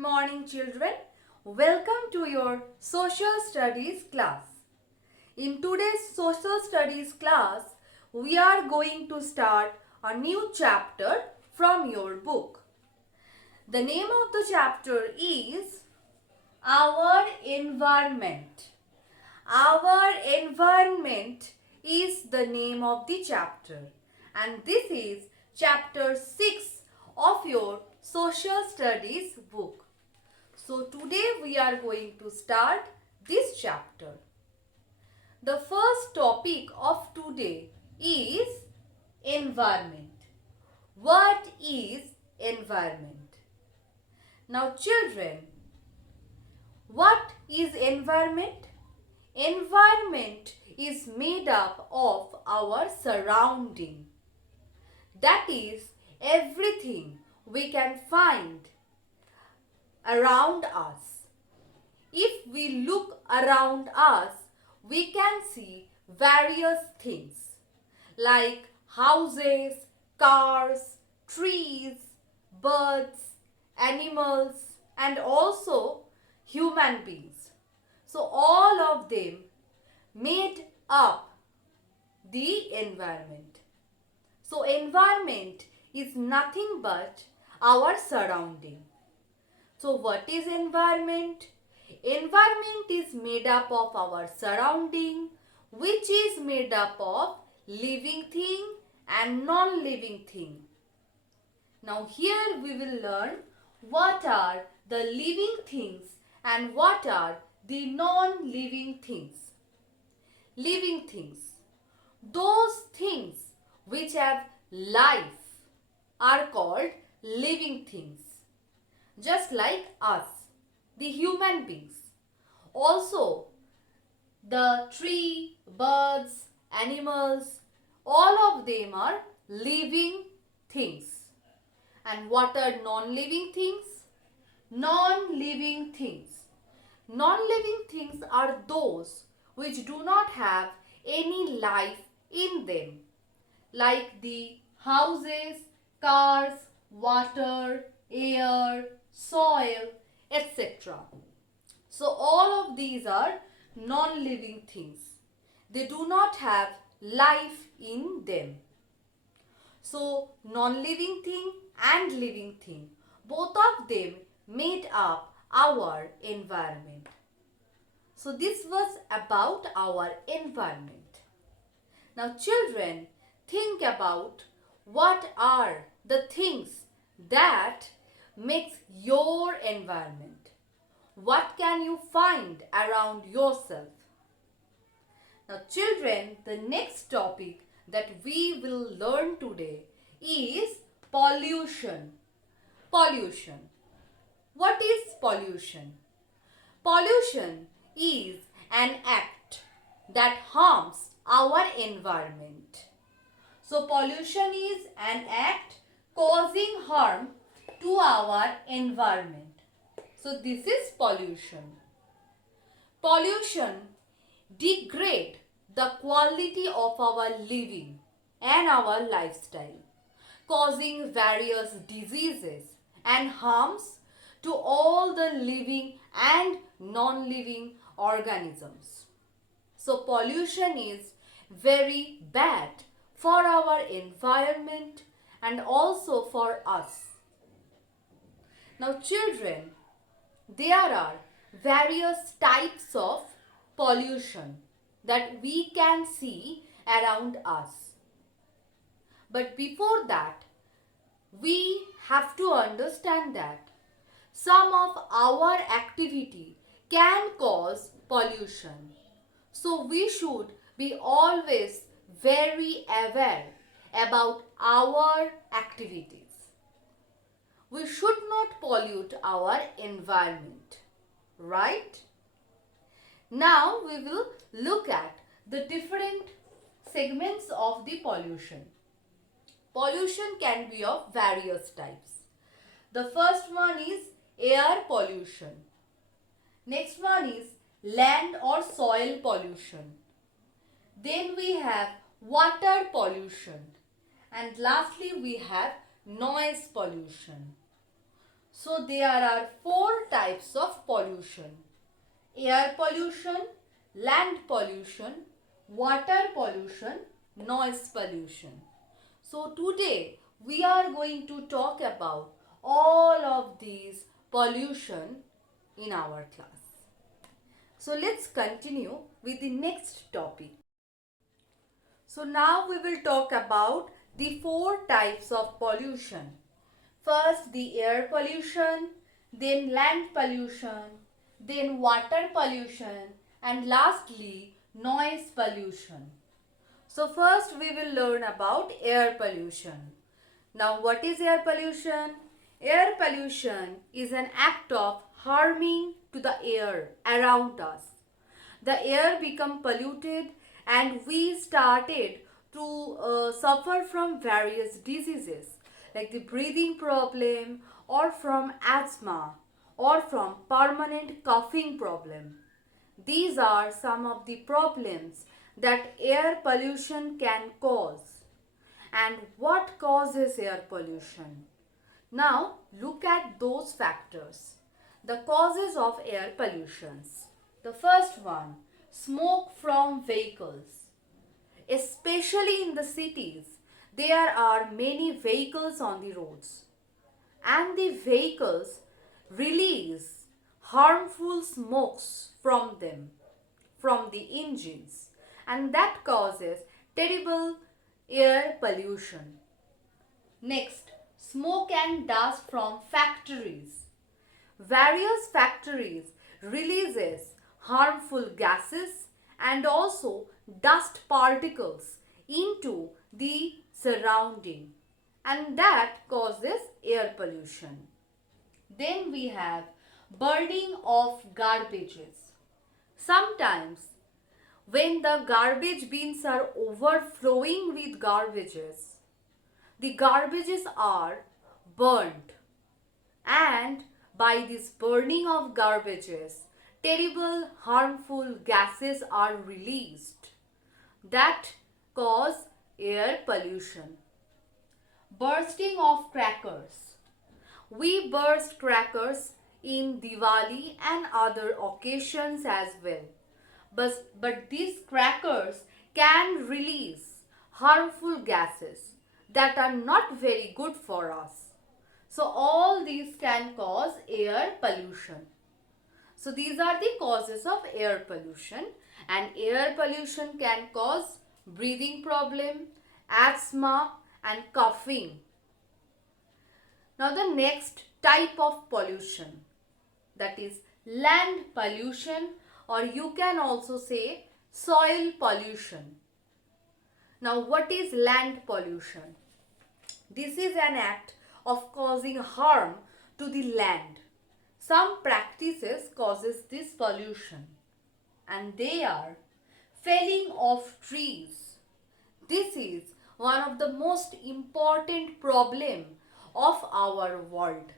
morning, children. Welcome to your social studies class. In today's social studies class, we are going to start a new chapter from your book. The name of the chapter is Our Environment. Our Environment is the name of the chapter, and this is chapter 6 of your social studies book. So today we are going to start this chapter. The first topic of today is environment. What is environment? Now children, what is environment? Environment is made up of our surrounding. That is everything we can find around us. If we look around us, we can see various things like houses, cars, trees, birds, animals, and also human beings. So all of them made up the environment. So environment is nothing but our surrounding. So what is environment? Environment is made up of our surrounding, which is made up of living thing and non-living thing. Now here we will learn what are the living things and what are the non-living things. Living things. Those things which have life are called living things. Just like us, the human beings. Also, the tree, birds, animals, all of them are living things. And what are non-living things? Non-living things. Non-living things are those which do not have any life in them, like the houses, cars, water, air, soil, etc. So all of these are non-living things. They do not have life in them. So non-living thing and living thing, both of them made up our environment. So this was about our environment. Now children, think about what are the things that makes your environment. What can you find around yourself? Now children, the next topic that we will learn today is pollution. Pollution. What is pollution? Pollution is an act that harms our environment. So pollution is an act causing harm to our environment. So this is pollution. Pollution degrades the quality of our living and our lifestyle, causing various diseases and harms to all the living and non-living organisms. So pollution is very bad for our environment and also for us. Now children, there are various types of pollution that we can see around us. But before that, we have to understand that some of our activity can cause pollution. So we should be always very aware about our activities. We should not pollute our environment, right? Now we will look at the different segments of the pollution. Pollution can be of various types. The first one is air pollution. Next one is land or soil pollution. Then we have water pollution. And lastly we have noise pollution. So there are four types of pollution: air pollution, land pollution, water pollution, noise pollution. So today we are going to talk about all of these pollution in our class. So let's continue with the next topic. So now we will talk about the four types of pollution. First the air pollution, then land pollution, then water pollution, and lastly noise pollution. So first we will learn about air pollution. Now what is air pollution? Air pollution is an act of harming to the air around us. The air become polluted and we started to suffer from various diseases like the breathing problem or from asthma or from permanent coughing problem. These are some of the problems that air pollution can cause. And what causes air pollution? Now look at those factors. The causes of air pollutions. The first one, smoke from vehicles. Especially in the cities, there are many vehicles on the roads, and the vehicles release harmful smokes from them, from the engines, and that causes terrible air pollution. Next, smoke and dust from factories. Various factories releases harmful gases and also dust particles into the surrounding, and that causes air pollution. Then we have burning of garbages. Sometimes when the garbage bins are overflowing with garbages, the garbages are burnt, and by this burning of garbages, terrible harmful gases are released that cause air pollution. Bursting of crackers. We burst crackers in Diwali and other occasions as well. But these crackers can release harmful gases that are not very good for us. So all these can cause air pollution. So these are the causes of air pollution, and air pollution can cause breathing problem, asthma and coughing. Now the next type of pollution, that is land pollution, or you can also say soil pollution. Now what is land pollution? This is an act of causing harm to the land. Some practices causes this pollution, and they are felling of trees. This is one of the most important problem of our world.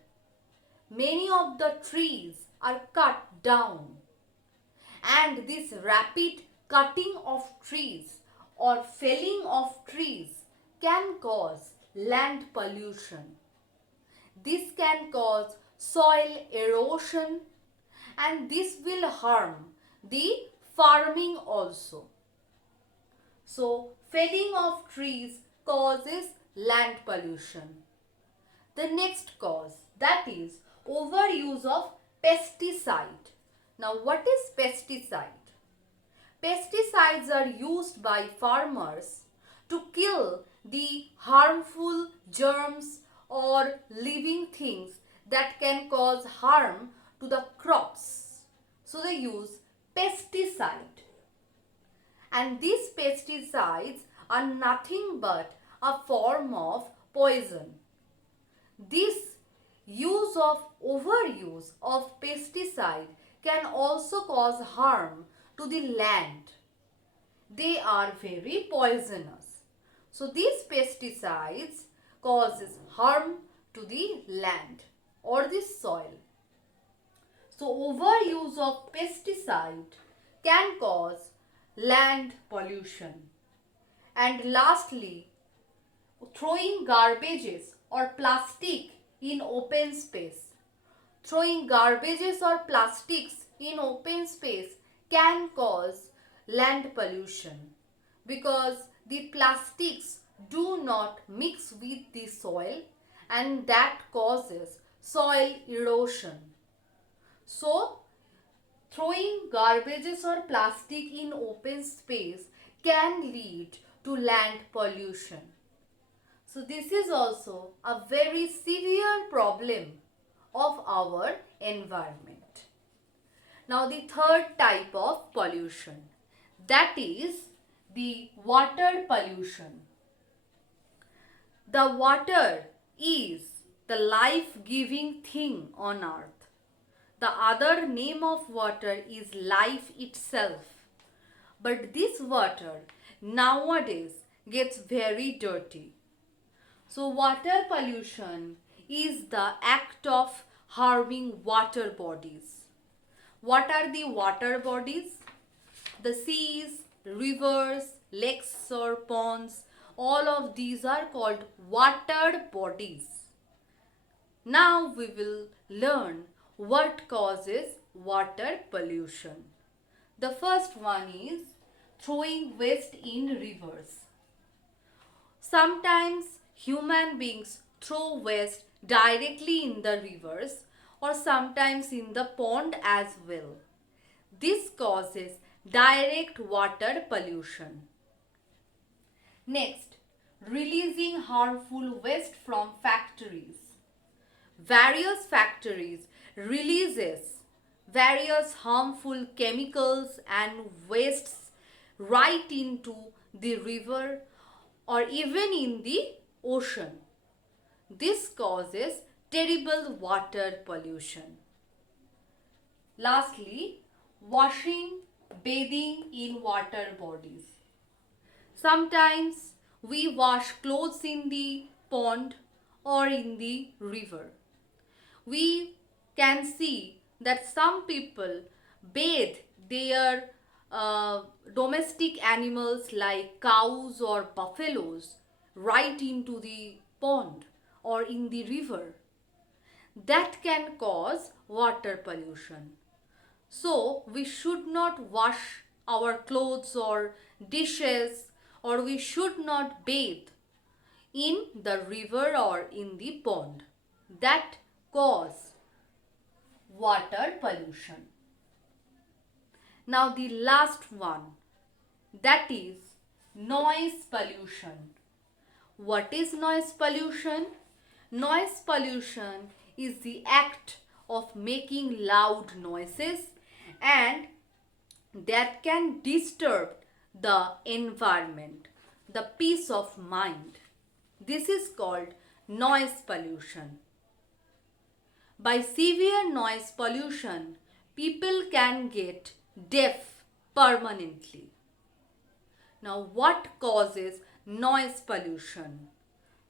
Many of the trees are cut down, and this rapid cutting of trees or felling of trees can cause land pollution. This can cause soil erosion, and this will harm the farming also. So felling of trees causes land pollution. The next cause, that is overuse of pesticide. Now what is pesticide? Pesticides are used by farmers to kill the harmful germs or living things that can cause harm to the crops. So they use pesticide. And these pesticides are nothing but a form of poison. This overuse of pesticide can also cause harm to the land. They are very poisonous. So these pesticides causes harm to the land or the soil. So overuse of pesticide can cause land pollution. And lastly, throwing garbages or plastic in open space. throwing garbages or plastics in open space can cause land pollution because the plastics do not mix with the soil and that causes soil erosion. So, throwing garbages or plastic in open space can lead to land pollution. So this is also a very severe problem of our environment. Now the third type of pollution, that is the water pollution. The water is the life-giving thing on earth. The other name of water is life itself. But this water nowadays gets very dirty. So water pollution is the act of harming water bodies. What are the water bodies? The seas, rivers, lakes or ponds, all of these are called water bodies. Now we will learn what causes water pollution. The first one is throwing waste in rivers. Sometimes human beings throw waste directly in the rivers or sometimes in the pond as well. This causes direct water pollution. Next, releasing harmful waste from factories. Various factories releases various harmful chemicals and wastes right into the river or even in the ocean. This causes terrible water pollution. Lastly, washing, bathing in water bodies. Sometimes we wash clothes in the pond or in the river. We can see that some people bathe their domestic animals like cows or buffaloes right into the pond or in the river. That can cause water pollution. So we should not wash our clothes or dishes, or we should not bathe in the river or in the pond. That cause water pollution. Now the last one, that is noise pollution. What is noise pollution? Noise pollution is the act of making loud noises and that can disturb the environment, the peace of mind. This is called noise pollution. By severe noise pollution, people can get deaf permanently. Now, what causes noise pollution?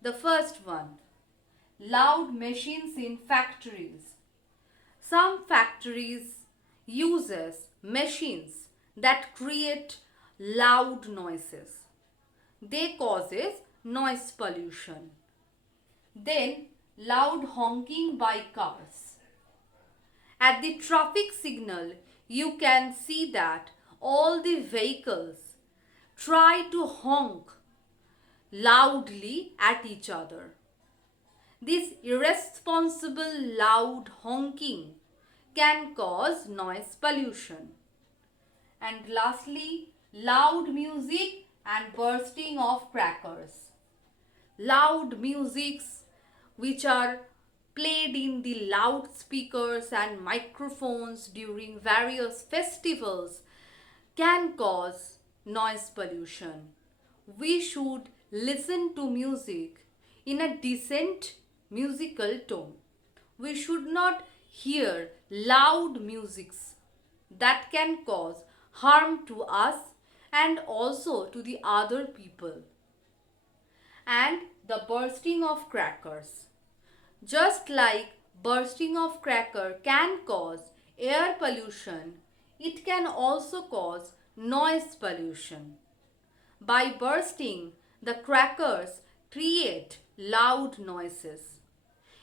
The first one, loud machines in factories. Some factories uses machines that create loud noises. They causes noise pollution. Then loud honking by cars. At the traffic signal, you can see that all the vehicles try to honk loudly at each other. This irresponsible loud honking can cause noise pollution. And lastly, loud music and bursting of crackers. Loud musics which are played in the loudspeakers and microphones during various festivals can cause noise pollution. We should listen to music in a decent musical tone. We should not hear loud musics that can cause harm to us and also to the other people. And the bursting of crackers. Just like bursting of cracker can cause air pollution, it can also cause noise pollution. By bursting, the crackers create loud noises.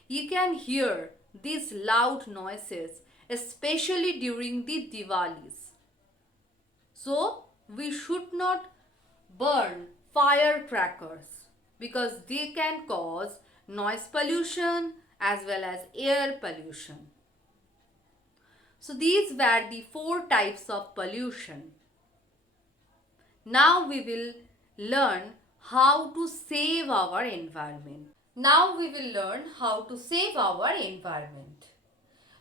You can hear these loud noises, especially during the Diwalis. So, we should not burn firecrackers because they can cause noise pollution as well as air pollution. So, these were the 4 types of pollution. Now, we will learn how to save our environment. Now, we will learn how to save our environment.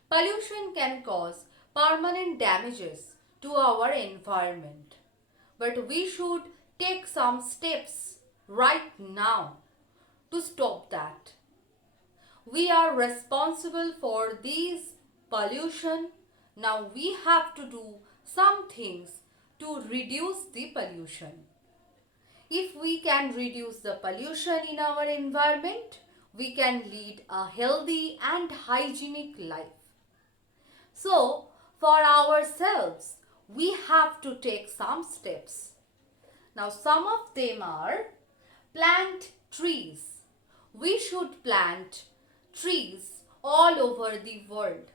Pollution can cause permanent damages to our environment, but we should take some steps right now to stop that. We are responsible for this pollution. Now we have to do some things to reduce the pollution. If we can reduce the pollution in our environment, we can lead a healthy and hygienic life. So, for ourselves, we have to take some steps. Now, some of them are plant trees. We should plant trees all over the world.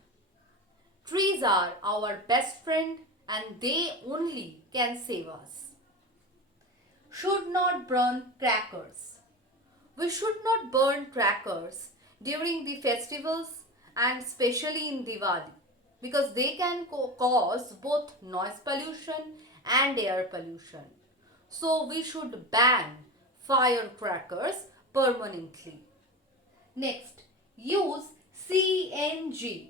Trees are our best friend and they only can save us. Should not burn crackers. We should not burn crackers during the festivals and especially in Diwali, because they can cause both noise pollution and air pollution. So we should ban firecrackers permanently. Next, use CNG.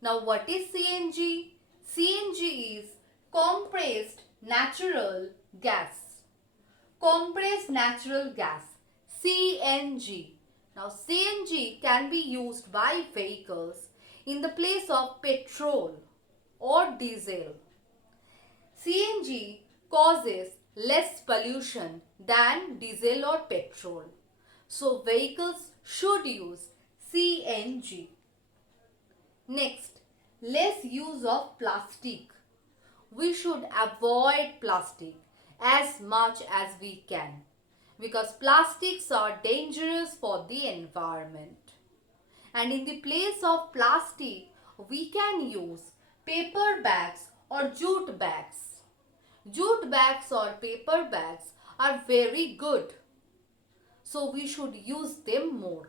Now what is CNG? CNG is compressed natural gas. Compressed natural gas, CNG. Now CNG can be used by vehicles in the place of petrol or diesel. CNG causes less pollution than diesel or petrol. So vehicles should use CNG. Next, less use of plastic. We should avoid plastic as much as we can because plastics are dangerous for the environment. And in the place of plastic, we can use paper bags or jute bags. Jute bags or paper bags are very good, so we should use them more.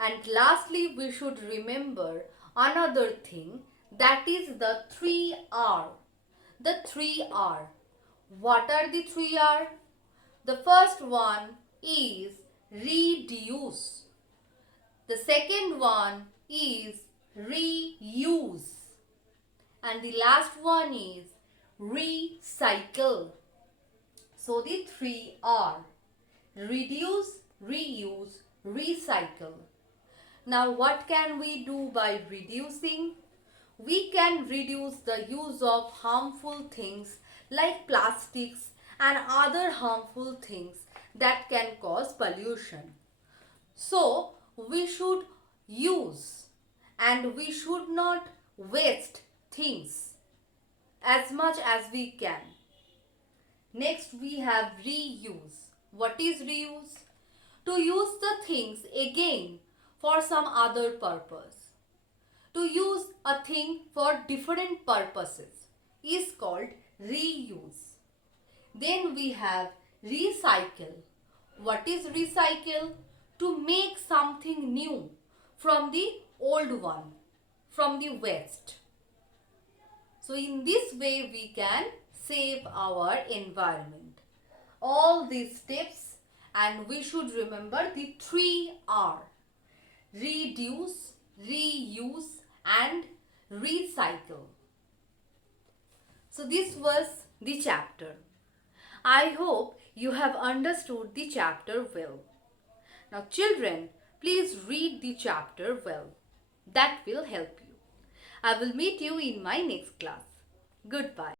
And lastly, we should remember another thing, that is the 3R. The 3R. What are the 3R? The first one is reduce. The second one is reuse. And the last one is recycle. So the 3R. Reduce, reuse, recycle. Now what can we do by reducing? We can reduce the use of harmful things like plastics and other harmful things that can cause pollution. So we should use and we should not waste things as much as we can. Next we have reuse. What is reuse? To use the things again for some other purpose. To use a thing for different purposes is called reuse. Then we have recycle. What is recycle? To make something new from the old one, from the waste. So in this way we can save our environment. All these steps, and we should remember the 3R. Reduce, reuse and recycle. So this was the chapter. I hope you have understood the chapter well. Now children, please read the chapter well. That will help you. I will meet you in my next class. Goodbye.